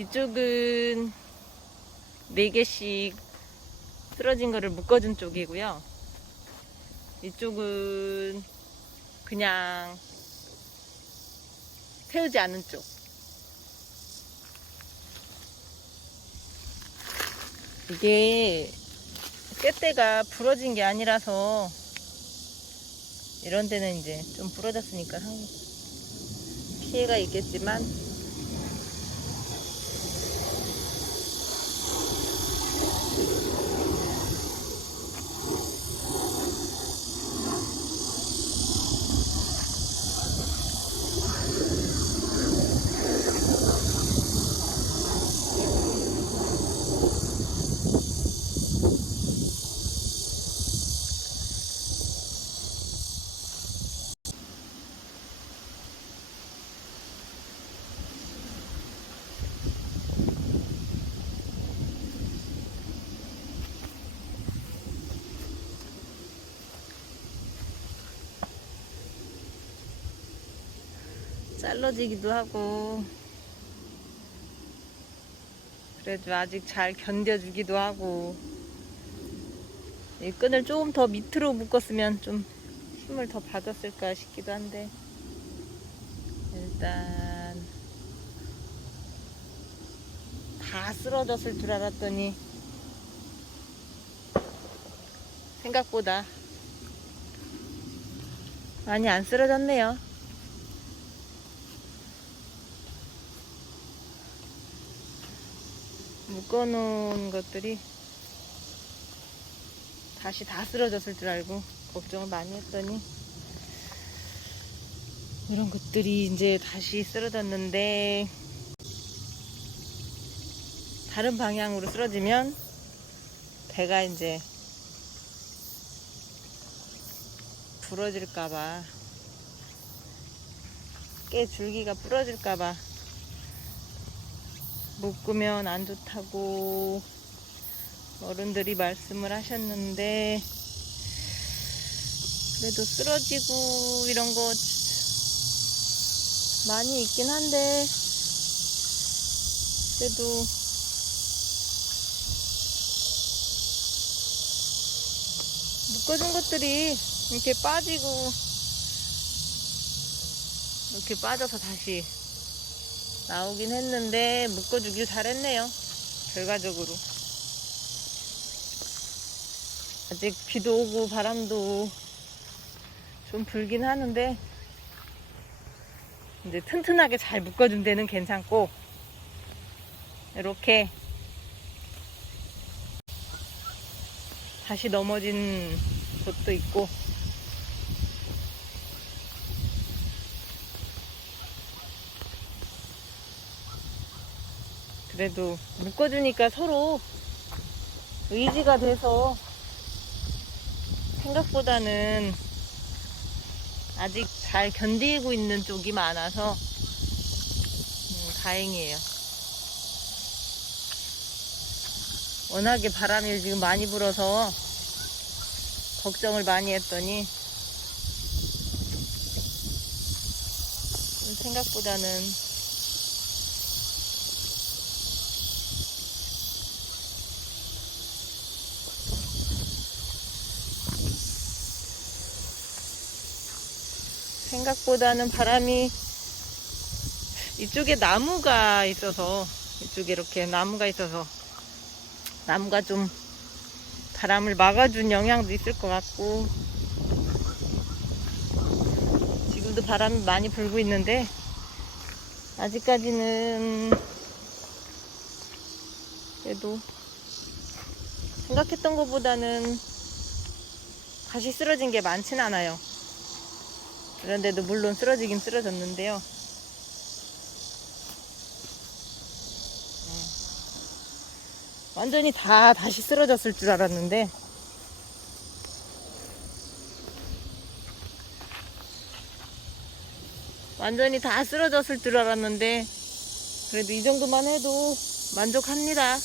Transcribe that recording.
이쪽은 네 개씩 쓰러진 거를 묶어준 쪽이고요. 이쪽은 그냥 세우지 않은 쪽. 이게 꿰대가 부러진 게 아니라서 이런 데는 이제 좀 부러졌으니까 상- 피해가 있겠지만 잘라지기도 하고. 그래도 아직 잘 견뎌주기도 하고. 이 끈을 조금 더 밑으로 묶었으면 좀 힘을 더 받았을까 싶기도 한데. 일단 다 쓰러졌을 줄 알았더니 생각보다 많이 안 쓰러졌네요. 묶어놓은 것들이 다시 다 쓰러졌을 줄 알고 걱정을 많이 했더니 이런 것들이 이제 다시 쓰러졌는데 다른 방향으로 쓰러지면 배가 이제 부러질까봐 깨 줄기가 부러질까봐 묶으면 안 좋다고 어른들이 말씀을 하셨는데 그래도 쓰러지고 이런 거 많이 있긴 한데 그래도 묶어준 것들이 이렇게 빠지고 이렇게 빠져서 다시 나오긴 했는데 묶어주길 잘했네요. 결과적으로. 아직 비도 오고 바람도 좀 불긴 하는데 이제 튼튼하게 잘 묶어준 데는 괜찮고 이렇게 다시 넘어진 곳도 있고 그래도 묶어주니까 서로 의지가 돼서 생각보다는 아직 잘 견디고 있는 쪽이 많아서 음, 다행이에요. 워낙에 바람이 지금 많이 불어서 걱정을 많이 했더니 생각보다는 생각보다는 바람이 이쪽에 나무가 있어서 이쪽에 이렇게 나무가 있어서 나무가 좀 바람을 막아준 영향도 있을 것 같고 지금도 바람이 많이 불고 있는데 아직까지는 그래도 생각했던 것보다는 다시 쓰러진 게 많진 않아요. 그런데도 물론 쓰러지긴 쓰러졌는데요. 음. 완전히 다 다시 쓰러졌을 줄 알았는데 완전히 다 쓰러졌을 줄 알았는데 그래도 이 정도만 해도 만족합니다.